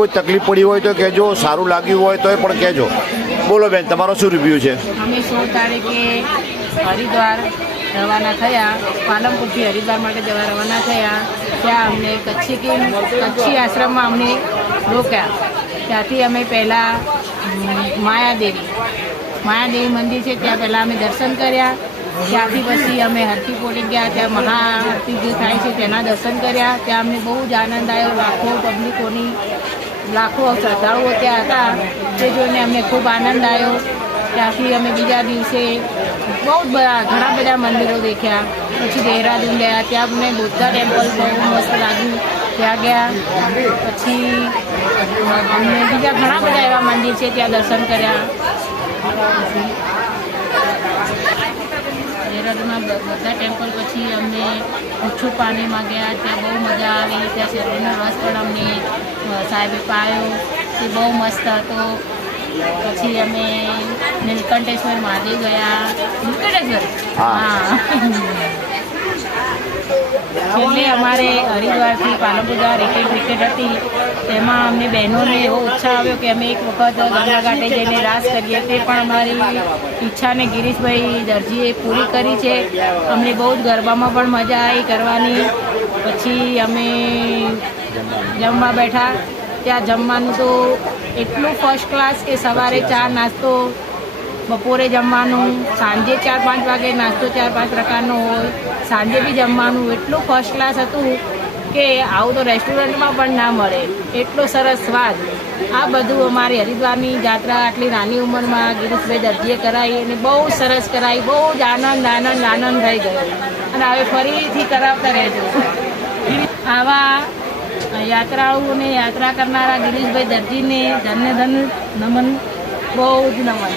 કોઈ તકલીફ પડી હોય તો કહેજો, સારું લાગ્યું હોય તો પણ કહેજો. બોલો બેન, તમારો શું રિવ્યૂ છે? અમે 16 તારીખે હરિદ્વાર રવાના થયા, પાલનપુરથી હરિદ્વાર માટે જવા રવાના થયા. ત્યાં અમને કચ્છી આશ્રમમાં અમને રોક્યા. ત્યાંથી અમે પહેલાં માયાદેવી મંદિર છે ત્યાં પહેલાં અમે દર્શન કર્યા. ત્યાંથી પછી અમે હરકી પોટી ગયા, ત્યાં મહાઆરતી જે થાય છે તેના દર્શન કર્યા. ત્યાં અમને બહુ જ આનંદ આવ્યો. લાખો શ્રદ્ધાળુઓ ત્યાં હતા, તે જોઈને અમને ખૂબ આનંદ આવ્યો. ત્યાંથી અમે બીજા દિવસે બહુ જ ઘણા બધા મંદિરો દેખ્યા. પછી દેહરાદૂન ગયા, ત્યાં અમને બુદ્ધા ટેમ્પલ બહુ મસ્ત લાગ્યું, ત્યાં ગયા. પછી અમને બીજા ઘણા બધા એવા મંદિર છે ત્યાં દર્શન કર્યા. દેહરાદૂનમાં બધા ટેમ્પલ પછી અમને ઓછું પાણીમાં ગયા, ત્યાં બહુ મજા આવી. ત્યાં શેરડીનો રસ પણ અમને સાહેબે પાયો, તે બહુ મસ્ત હતો. પછી અમે નીલકંઠેશ્વર મહાદેવ ગયા. હા. છેલ્લે અમારે હરિદ્વારથી પાલનપુર જવા રિકેટ હતી. તેમાં અમને બહેનોને એવો ઉત્સાહ આવ્યો કે અમે એક વખત ગંગા ઘાટે જઈને રાસ કરીએ. તે પણ અમારી ઈચ્છાને ગિરીશભાઈ દરજીએ પૂરી કરી છે. અમને બહુ જ ગરબામાં પણ મજા આવી કરવાની. પછી અમે જમવા બેઠા. ત્યાં જમવાનું તો એટલું ફર્સ્ટ ક્લાસ કે સવારે ચા નાસ્તો, બપોરે જમવાનું, સાંજે 4-5 વાગે નાસ્તો 4-5 પ્રકારનો હોય, સાંજે બી જમવાનું એટલું ફર્સ્ટ ક્લાસ હતું કે આવું તો રેસ્ટોરન્ટમાં પણ ના મળે, એટલો સરસ સ્વાદ. આ બધું અમારી હરિદ્વારની યાત્રા આટલી નાની ઉંમરમાં ગિરીશભાઈ દરજીએ કરાવી અને બહુ સરસ કરાવી. બહુ જ આનંદ થઈ ગયો અને હવે ફરીથી કરાવતા રહેજો. આવા યાત્રાળુઓને યાત્રા કરનારા ગિરીશભાઈ દરજીને ધન્ય નમન, બહુ જ નમન.